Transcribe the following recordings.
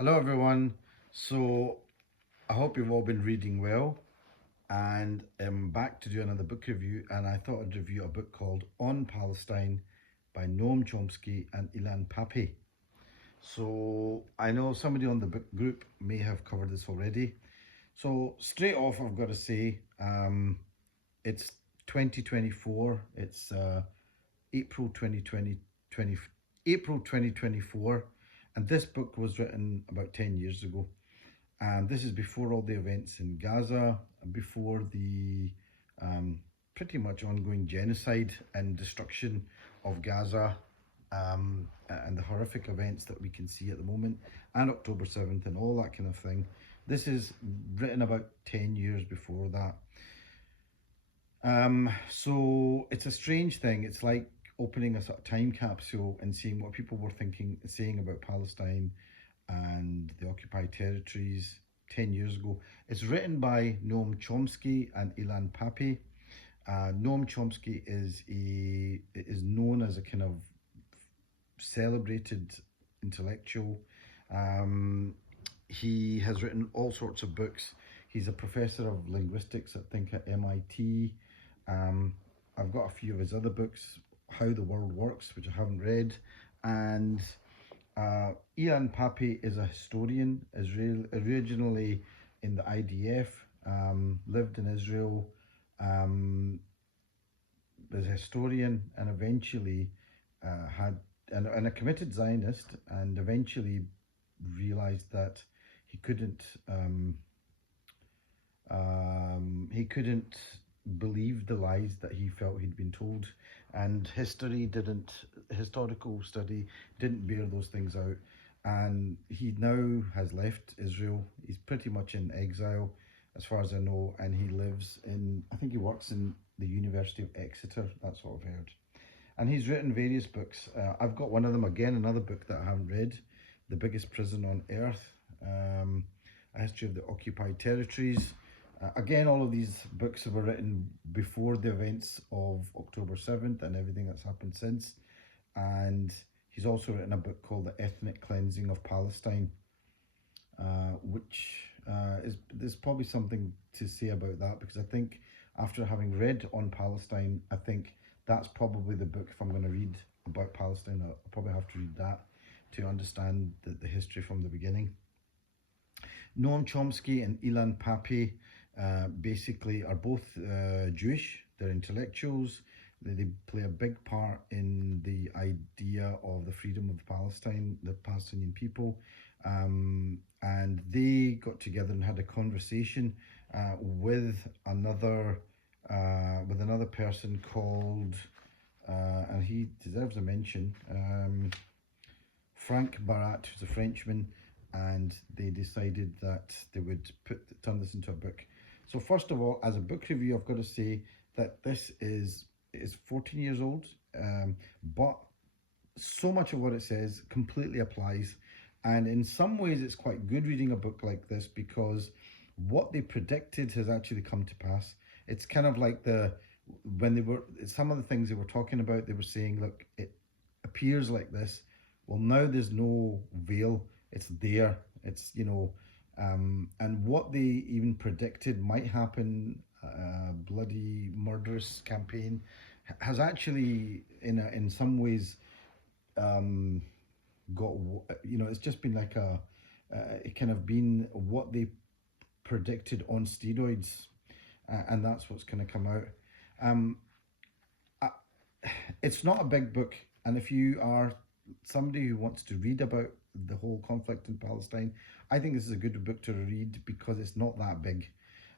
Hello everyone. So I hope you've all been reading well, and I'm back to do another book review, and I thought I'd review a book called On Palestine by Noam Chomsky and Ilan Pappe. So I know somebody on the book group may have covered this already. So straight off I've got to say it's 2024. It's April 2020, April 2024, and this book was written about 10 years ago. And this is before all the events in Gaza, before the pretty much ongoing genocide and destruction of Gaza, and the horrific events that we can see at the moment, and October 7th and all that kind of thing. This is written about 10 years before that. So it's a strange thing. It's like opening a sort of time capsule and seeing what people were saying about Palestine and the occupied territories 10 years ago. It's written by Noam Chomsky and Ilan Pappe. Noam Chomsky is known as a kind of celebrated intellectual. He has written all sorts of books. He's a professor of linguistics, I think, at MIT. I've got a few of his other books, How the World Works, which I haven't read, and Ilan Pappe is a historian, originally in the IDF, lived in Israel, was a historian, and eventually and a committed Zionist, and eventually realized that he couldn't believe the lies that he felt he'd been told, and historical study didn't bear those things out, and he now has left Israel. He's pretty much in exile as far as I know, and he lives in, I think he works in the University of Exeter, that's what I've heard. And he's written various books. I've got one of them, again, another book that I haven't read, The Biggest Prison on Earth, A History of the Occupied Territories. Again, all of these books were written before the events of October 7th and everything that's happened since. And he's also written a book called The Ethnic Cleansing of Palestine, which there's probably something to say about that, because I think after having read On Palestine, I think that's probably the book, if I'm going to read about Palestine, I'll probably have to read that to understand the history from the beginning. Noam Chomsky and Ilan Pappe basically are both Jewish. They're intellectuals. They play a big part in the idea of the freedom of Palestine, the Palestinian people. And they got together and had a conversation with another person called, and he deserves a mention, Frank Barat, who's a Frenchman, and they decided that they would turn this into a book. So first of all, as a book review, I've got to say that this is 14 years old, but so much of what it says completely applies. And in some ways, it's quite good reading a book like this, because what they predicted has actually come to pass. It's kind of like some of the things they were talking about, they were saying, look, it appears like this. Well, now there's no veil. It's there. It's, and what they even predicted might happen, bloody murderous campaign, has actually, in some ways, got, it's just been like it kind of been what they predicted on steroids, and that's what's going to come out. It's not a big book, and if you are somebody who wants to read about the whole conflict in Palestine, I think this is a good book to read, because it's not that big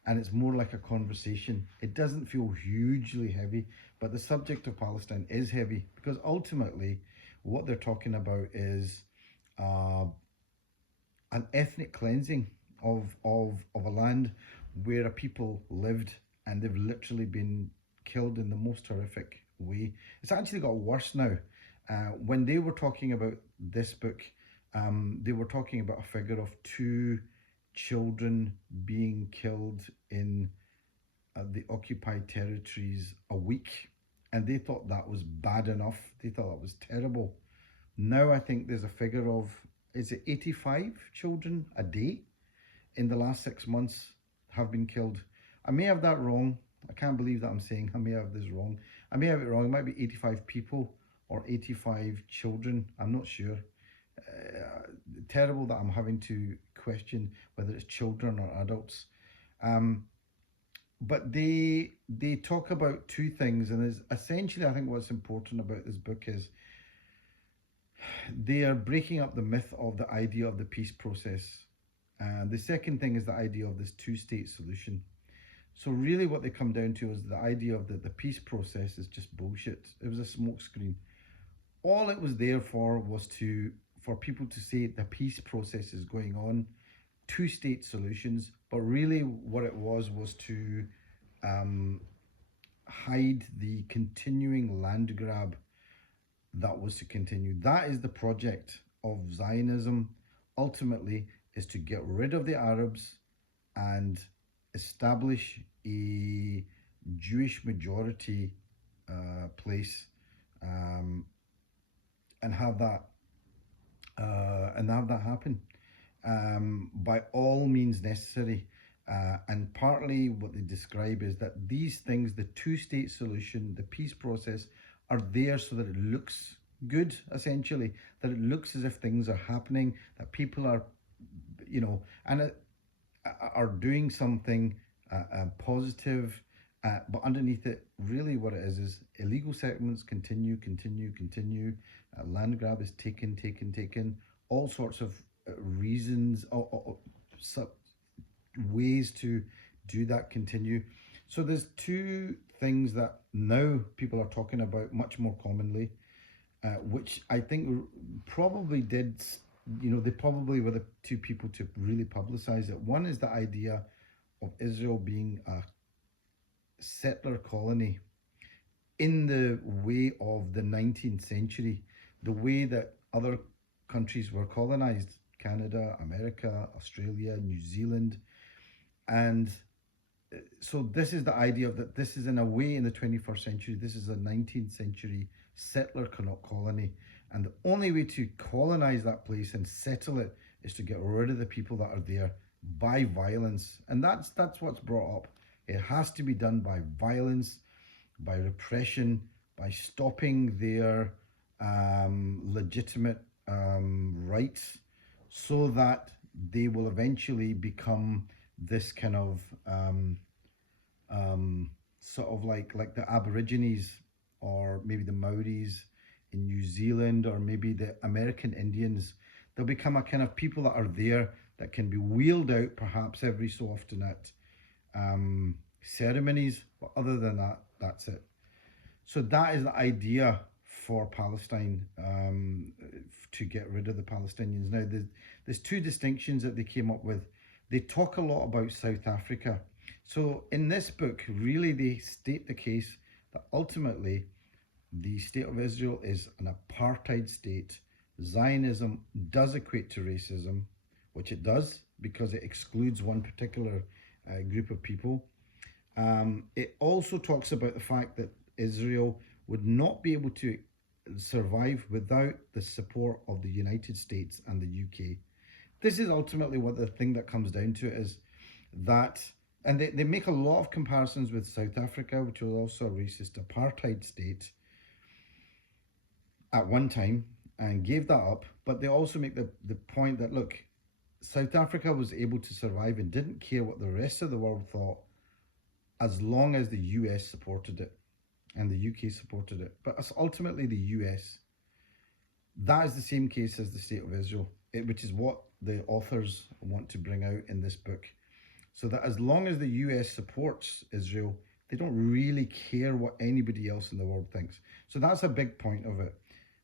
and it's more like a conversation. It doesn't feel hugely heavy, but the subject of Palestine is heavy, because ultimately what they're talking about is an ethnic cleansing of a land where a people lived, and they've literally been killed in the most horrific way. It's actually got worse now. When they were talking about this book, they were talking about a figure of 2 children being killed in the occupied territories a week, and they thought that was bad enough. They thought that was terrible. Now I think there's a figure of is it 85 children a day in the last 6 months have been killed. I may have that wrong. I can't believe that I'm saying I may have this wrong. I may have it wrong. It might be 85 people or 85 children. I'm not sure. Terrible that I'm having to question whether it's children or adults. But they talk about two things, and is essentially, I think what's important about this book is they are breaking up the myth of the idea of the peace process. And the second thing is the idea of this two-state solution. So really what they come down to is the idea of the peace process is just bullshit. It was a smokescreen. All it was there for was for people to say the peace process is going on, two-state solutions, but really what it was to hide the continuing land grab that was to continue. That is the project of Zionism, ultimately, is to get rid of the Arabs and establish a Jewish majority place, and have that happen by all means necessary. And partly what they describe is that these things, the two-state solution, the peace process, are there so that it looks good, essentially, that it looks as if things are happening, that people are, and are doing something positive, but underneath it, really what it is illegal settlements continue, land grab is taken, all sorts of reasons, or ways to do that continue. So there's two things that now people are talking about much more commonly, which I think probably did, they probably were the two people to really publicize it. One is the idea of Israel being a settler colony in the way of the 19th century, the way that other countries were colonized: Canada, America, Australia, New Zealand. And so this is the idea of that this is, in a way, in the 21st century, this is a 19th century settler colony. And the only way to colonize that place and settle it is to get rid of the people that are there by violence. And that's what's brought up. It has to be done by violence, by repression, by stopping their legitimate rights, so that they will eventually become this kind of sort of like the Aborigines, or maybe the Maoris in New Zealand, or maybe the American Indians. They'll become a kind of people that are there that can be wheeled out perhaps every so often at ceremonies, but other than that, that's it. So that is the idea for Palestine, to get rid of the Palestinians. Now, there's two distinctions that they came up with. They talk a lot about South Africa. So in this book, really they state the case that ultimately the state of Israel is an apartheid state. Zionism does equate to racism, which it does, because it excludes one particular group of people. It also talks about the fact that Israel would not be able to survive without the support of the United States and the UK. This is ultimately what the thing that comes down to is that, and they make a lot of comparisons with South Africa, which was also a racist apartheid state at one time, and gave that up. But they also make the point that, look, South Africa was able to survive and didn't care what the rest of the world thought, as long as the US supported it and the UK supported it. But ultimately the US, that is the same case as the state of Israel, which is what the authors want to bring out in this book. So that as long as the US supports Israel, they don't really care what anybody else in the world thinks. So that's a big point of it.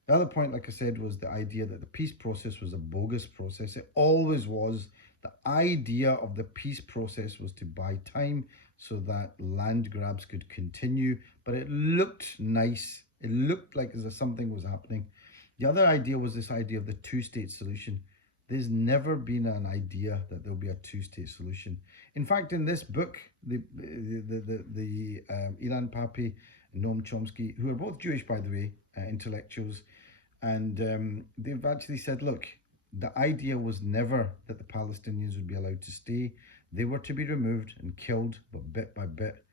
The other point, like I said, was the idea that the peace process was a bogus process. It always was. The idea of the peace process was to buy time so that land grabs could continue, but it looked nice. It looked like as if something was happening. The other idea was this idea of the two-state solution. There's never been an idea that there'll be a two-state solution. In fact, in this book, the Ilan, Pappe, and Noam Chomsky, who are both Jewish, by the way, intellectuals, and they've actually said, look, The idea was never that the Palestinians would be allowed to stay. They were to be removed and killed, but bit by bit.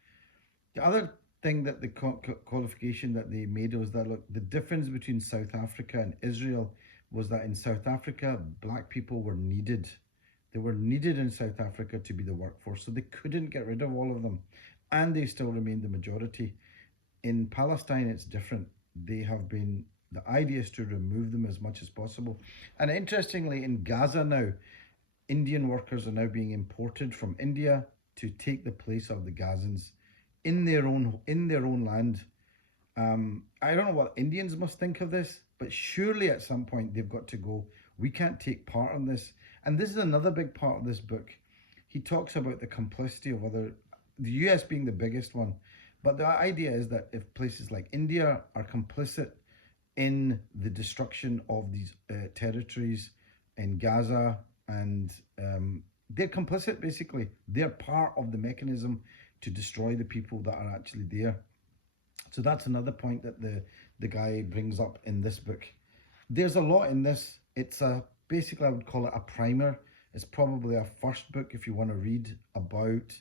The other thing that the qualification that they made was that, look, the difference between South Africa and Israel was that in South Africa, black people were needed. They were needed in South Africa to be the workforce, so they couldn't get rid of all of them, and they still remained the majority. In Palestine, it's different. They have been, the idea is to remove them as much as possible. And interestingly, in Gaza now, Indian workers are now being imported from India to take the place of the Gazans in their own land. I don't know what Indians must think of this, but surely at some point they've got to go. We can't take part in this. And this is another big part of this book. He talks about the complicity of the US being the biggest one. But the idea is that if places like India are complicit in the destruction of these territories in Gaza, and they're complicit basically. They're part of the mechanism to destroy the people that are actually there. So that's another point that the guy brings up in this book. There's a lot in this. It's basically, I would call it a primer. It's probably a first book if you want to read about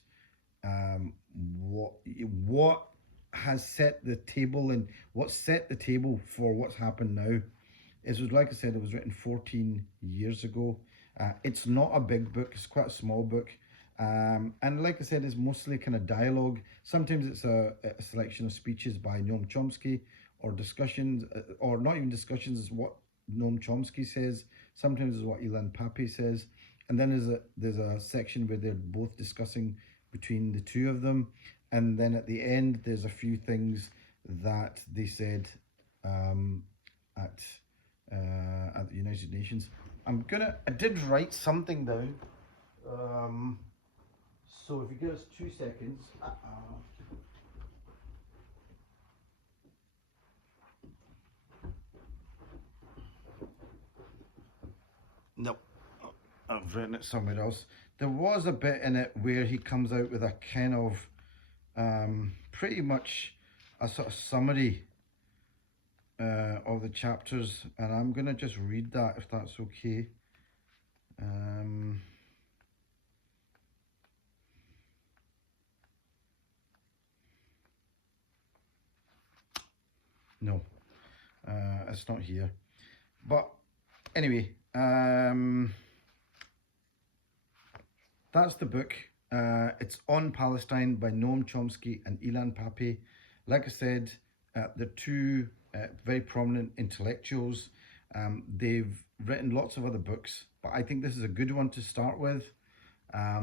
what has set the table and what set the table for what's happened now. It was, like I said, it was written 14 years ago. It's not a big book. It's quite a small book. And like I said, it's mostly kind of dialogue. Sometimes it's a selection of speeches by Noam Chomsky, or discussions, or not even discussions, it's what Noam Chomsky says. Sometimes it's what Ilan Pappe says. And then there's a section where they're both discussing between the two of them. And then at the end, there's a few things that they said at the United Nations. I did write something down. So if you give us 2 seconds. Nope, I've written it somewhere else. There was a bit in it where he comes out with a kind of pretty much a sort of summary of the chapters, and I'm going to just read that if that's okay. No, it's not here. But anyway, that's the book. It's On Palestine by Noam Chomsky and Ilan Pappe. Like I said, they're two very prominent intellectuals. They've written lots of other books, but I think this is a good one to start with. I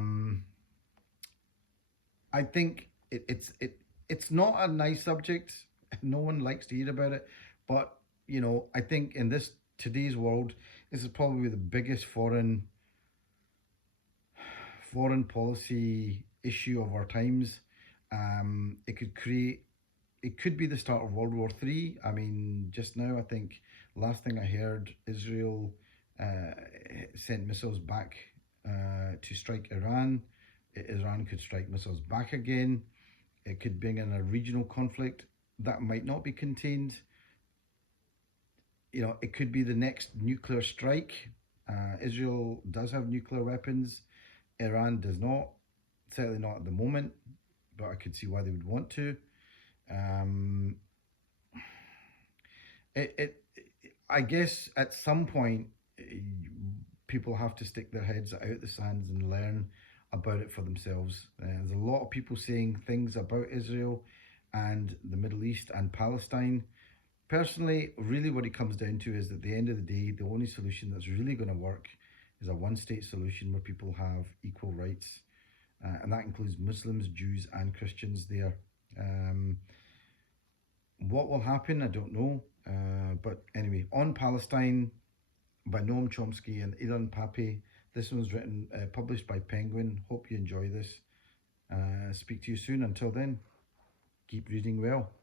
think it's not a nice subject. No one likes to hear about it, but I think in today's world, this is probably the biggest foreign policy issue of our times. It could be the start of World War III. I mean, just now, I think last thing I heard, Israel sent missiles back to strike Iran. Iran could strike missiles back again. It could bring in a regional conflict that might not be contained. It could be the next nuclear strike. Israel does have nuclear weapons. Iran does not. Certainly not at the moment, but I could see why they would want to. I guess at some point, people have to stick their heads out the sands and learn about it for themselves. There's a lot of people saying things about Israel and the Middle East and Palestine. Personally, really what it comes down to is, at the end of the day, the only solution that's really going to work is a one-state solution where people have equal rights. And that includes Muslims, Jews and Christians there. What will happen, I don't know. But anyway, On Palestine by Noam Chomsky and Ilan Pappe. This one's written, published by Penguin. Hope you enjoy this. Speak to you soon. Until then, keep reading well.